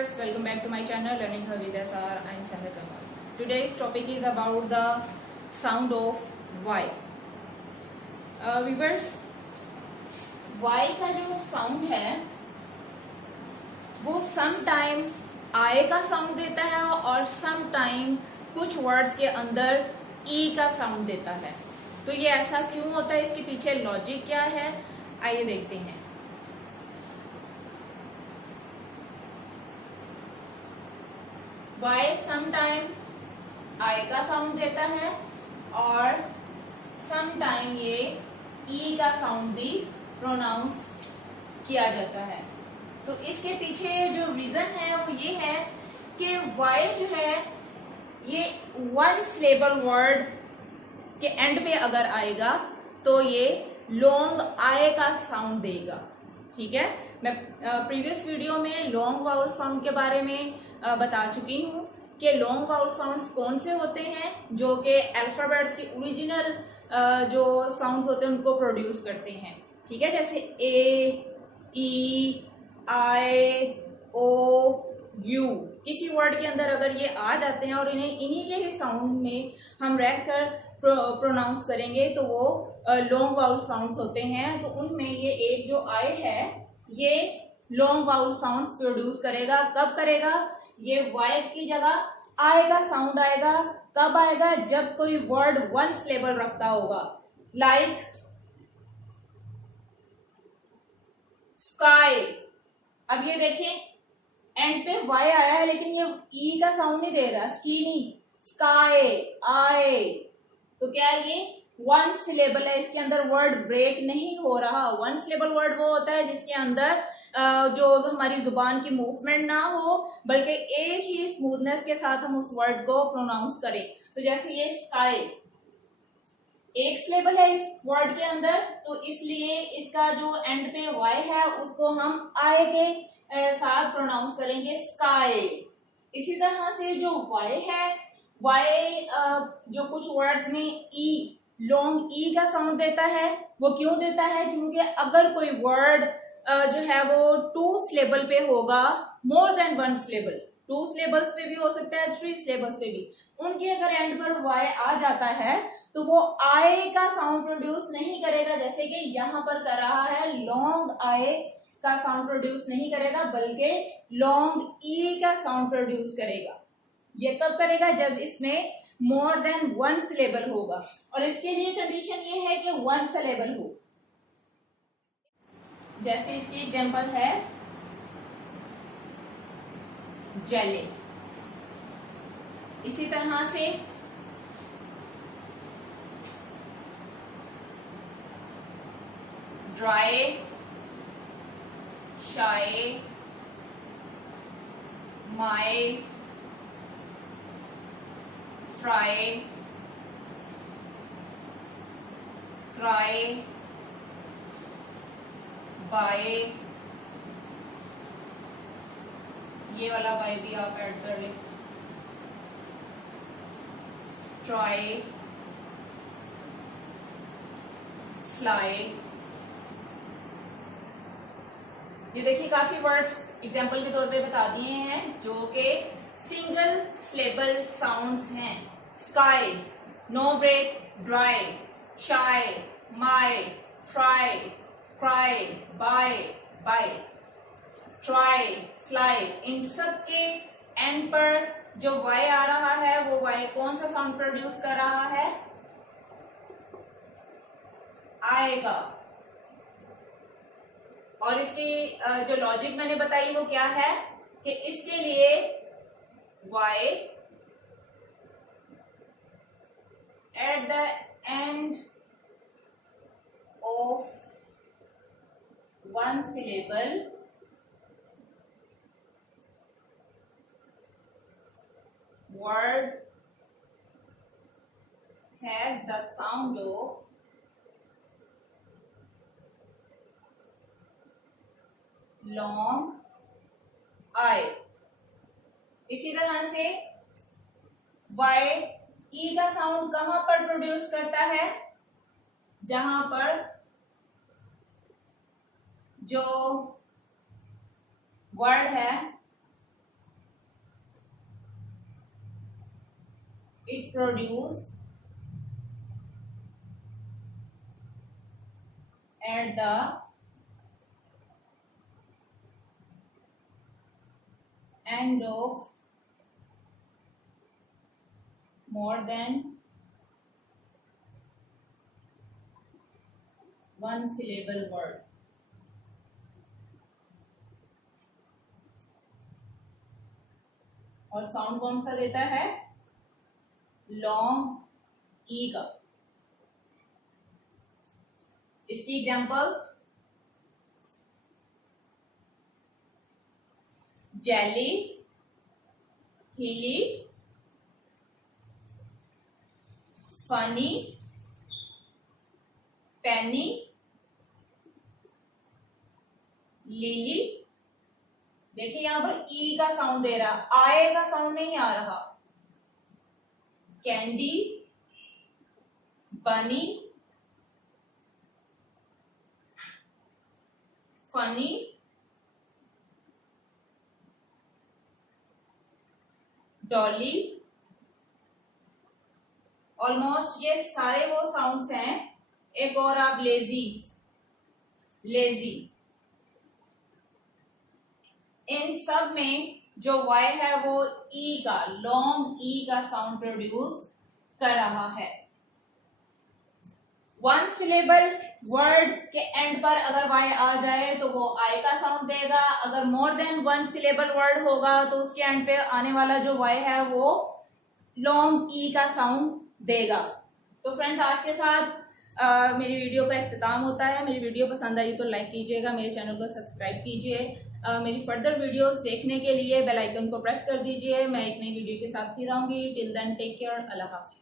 viewers, welcome back to my channel Learning Her with SR. I am Sahar Kamal. Today's topic is about the sound of Y. Viewers, Y का जो sound है वो some time I का sound देता है और some time कुछ words के अंदर E का साउंड देता है। तो ये ऐसा क्यों होता है, इसके पीछे लॉजिक क्या है, आइए देखते हैं। Y समटाइम I का साउंड देता है और समटाइम ये E का साउंड भी प्रोनाउंस किया जाता है। तो इसके पीछे जो रीजन है वो ये है कि Y जो है ये वन सिलेबल वर्ड के एंड पे अगर आएगा तो ये लॉन्ग I का साउंड देगा। ठीक है, मैं प्रीवियस वीडियो में लॉन्ग वाउल साउंड के बारे में बता चुकी हूँ कि लॉन्ग वाउल साउंड्स कौन से होते हैं जो कि अल्फाबेट्स की ओरिजिनल जो साउंड्स होते हैं उनको प्रोड्यूस करते हैं। ठीक है, जैसे ए, ई, आई, ओ, यू, किसी वर्ड के अंदर अगर ये आ जाते हैं और इन्हें इन्हीं के ही साउंड में हम रहकर प्रोनाउंस करेंगे तो वो लॉन्ग वाउल साउंड्स होते हैं। तो उनमें ये एक जो आई है ये लॉन्ग वाउल साउंड्स प्रोड्यूस करेगा। कब करेगा? ये वाई की जगह आई का साउंड आएगा। कब आएगा? जब कोई वर्ड वन सिलेबल रखता होगा, लाइक स्काई। अब ये देखें एंड पे वाई आया है लेकिन ये ई का साउंड नहीं दे रहा, स्की नहीं, स्काई, आई। तो क्या ये वन सिलेबल है, इसके अंदर वर्ड ब्रेक नहीं हो रहा। वन सिलेबल वर्ड वो होता है जिसके अंदर जो हमारी जुबान की मूवमेंट ना हो बल्कि एक ही स्मूथनेस के साथ हम उस वर्ड को प्रोनाउंस करें। तो जैसे ये स्काई एक सिलेबल है इस वर्ड के अंदर, तो इसलिए इसका जो एंड पे वाई है उसको हम आई के साथ प्रोनाउंस करेंगे, स्काई। इसी तरह से जो वाई है, वाई जो कुछ वर्ड्स में ई, लॉन्ग ई का साउंड देता है। वो क्यों देता है? क्योंकि अगर कोई वर्ड जो है वो टू सिलेबल पे होगा, more than one syllable, two syllables पे भी हो सकता है, थ्री सिलेबल्स पे भी, उनके अगर एंड पर वाई आ जाता है तो वो आई का साउंड प्रोड्यूस नहीं करेगा, जैसे कि यहां पर कर रहा है। लॉन्ग आई का साउंड प्रोड्यूस नहीं करेगा बल्कि लॉन्ग ई का साउंड प्रोड्यूस करेगा। ये कब करेगा? जब इसमें मोर देन वन सिलेबल होगा, और इसके लिए कंडीशन ये है कि वन सिलेबल हो। जैसे इसकी एग्जांपल है जेली। इसी तरह से dry, shy, my, fry, cry, bye. ये वाला बाय भी आप ऐड कर लें। Try, fly. ये देखिए काफी वर्ड्स एग्जाम्पल के तौर पे बता दिए हैं जो कि सिंगल सिलेबल साउंड्स हैं। Sky, no break, dry, shy, my, fry, cry, bye, bye, try, sly. इन सब के एंड पर जो वाई आ रहा है वो वाई कौन सा साउंड प्रोड्यूस कर रहा है? आएगा। और इसकी जो लॉजिक मैंने बताई वो क्या है कि इसके लिए Y at the end of one syllable word has the sound of long I। इसी तरह से Y E का साउंड कहां पर प्रोड्यूस करता है? जहां पर जो वर्ड है it produce at the end of more than one syllable word. और साउंड कौन सा देता है? लॉन्ग ई का। इसकी एग्जांपल जेली, हिली, फनी, पेनी, लिली। देखिए यहां पर ई का साउंड दे रहा, आए का साउंड नहीं आ रहा। कैंडी, बनी, फनी, डॉली। ऑलमोस्ट ये सारे वो साउंड्स हैं। एक और आप लेजी, लेजी। इन सब में जो वाई है वो ई का, लॉन्ग ई का साउंड प्रोड्यूस कर रहा है। वन सिलेबल वर्ड के एंड पर अगर वाई आ जाए तो वो आई का साउंड देगा। अगर मोर देन वन सिलेबल वर्ड होगा तो उसके एंड पे आने वाला जो वाई है वो लॉन्ग ई का साउंड देगा। तो फ्रेंड्स, आज के साथ मेरी वीडियो का इख्तिताम होता है। मेरी वीडियो पसंद आई तो लाइक कीजिएगा, मेरे चैनल को सब्सक्राइब कीजिए। मेरी फर्दर वीडियोस देखने के लिए बेल आइकन को प्रेस कर दीजिए। मैं एक नई वीडियो के साथ फिर आऊंगी। टिल देन टेक केयर, अल्लाह हाफिज़।